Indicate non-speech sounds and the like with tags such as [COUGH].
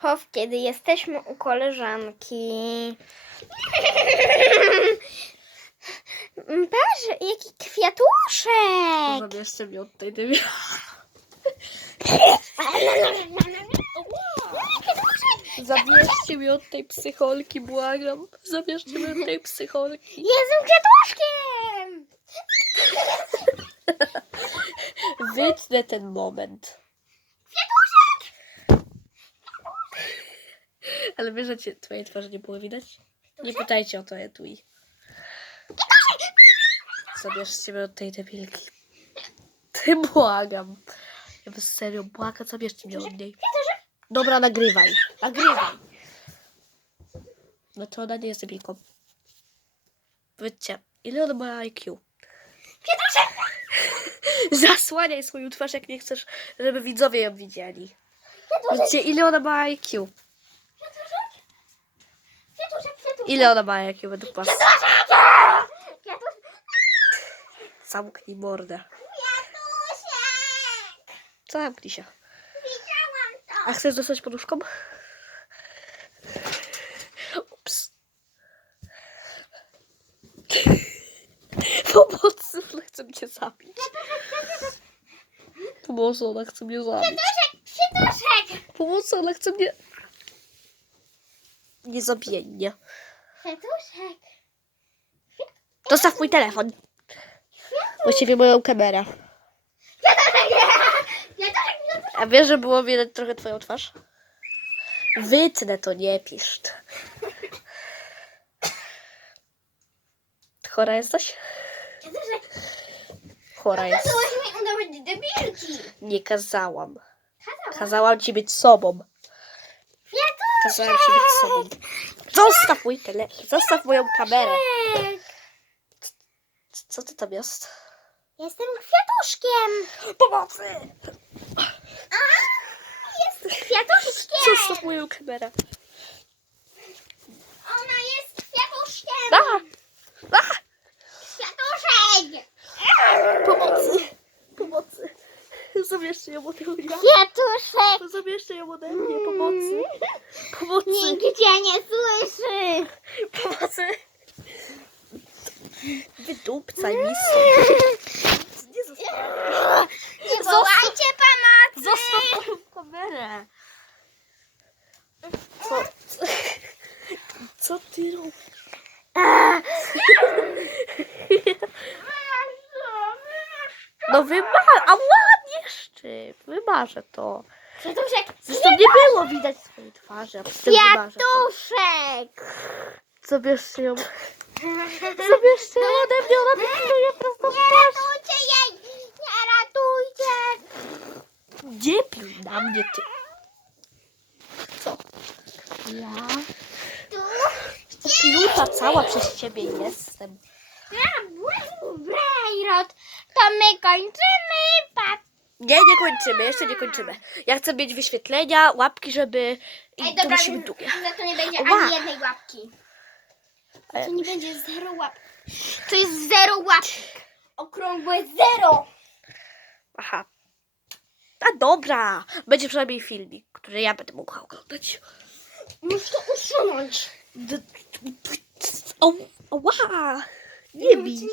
Pow, kiedy jesteśmy u koleżanki. [LAUGHS] Patrz, jaki kwiatuszek! Zabierzcie mi od tej dymi. [LAUGHS] Zabierzcie mi od tej psycholki, błagam. Zabierzcie mi od tej psycholki. Jestem kwiatuszkiem! [LAUGHS] Wytnę ten moment. Ale wiesz, że cię, twojej twarzy nie było widać? Nie pytajcie o to, Etui. Zabierzcie mnie od tej debilki. Ty błagam. Ja bez serio błagam, zabierzcie mnie od niej. Dobra, nagrywaj. Nagrywaj. No to ona nie jest debilką. Powiedzcie, ile ona ma IQ? [LAUGHS] Zasłaniaj swoją twarz, jak nie chcesz, żeby widzowie ją widzieli. Powiedzcie, ile ona ma IQ? Kwiatuszek. Zamknij mordę. Kwiatuszek! Zamknij się. Widziałam to! A chcesz dostać poduszką? Ups. Pomocy, ona chce mnie zabić. Pomocy, ona chce mnie zabić. Pomocy, ona chce mnie... Nie zabijaj mnie. Kwiatuszek. Dostaw mój telefon. Właściwie moją kamerę. Kwiatuszek! Kwiatuszek, kwiatuszek! A wiesz, że było widać trochę twoją twarz? Wytnę to, nie piszcz. Chora jesteś? Kwiatuszek! Chora jest. Kazałaś mi udawać debilki! Nie kazałam. Kazałaś? Kazałam ci być sobą. Kwiatuszek! Kazałam ci być sobą. Zostaw mój telefon. Zostaw moją kamerę. Co ty tam jest? Jestem kwiatuszkiem! Pomocy! Jest kwiatuszkiem! Zostaw moją kamerę. Ona jest kwiatuszkiem! A! A! Kwiatuszek! Pomocy! Pomocy! Zabierzcie ją ode mnie. Kwiatuszek! Zabierzcie ją ode mnie. Pomocy! Pomocy! Nigdzie nie słyszy! Pomocy! Wydupcaj mi stąd. Nie zostaw. Nie wołajcie pomocy! Zostaw moją kamerę. Co, co ty robisz? No wymarzę, a ładnie szczyp, wymarzę to. Kwiatuszek! Zresztą nie było widać swojej twarzy, a potem wymarzę to. Kwiatuszek! Zabierzcie ją, zabierzcie ją ode mnie, ona wypluje prosto w Nie twarz. ratujcie jej! Nie ratujcie! Nie pił na mnie, ty. Co? Ja? Tu! Piluta cała przez ciebie jestem. To my kończymy! Pa... Nie, nie kończymy, jeszcze nie kończymy. Ja chcę mieć wyświetlenia, łapki, żeby... I Ej, to dobra, musi być długie. no to nie będzie Ła. ani jednej łapki. Ale- To nie będzie zero łapek. To jest zero łapek. Okrągłe zero. Aha. A dobra, będzie przynajmniej filmik, który ja będę mogła oglądać. Muszę to usunąć. D- O, ła! Nie bij. Nie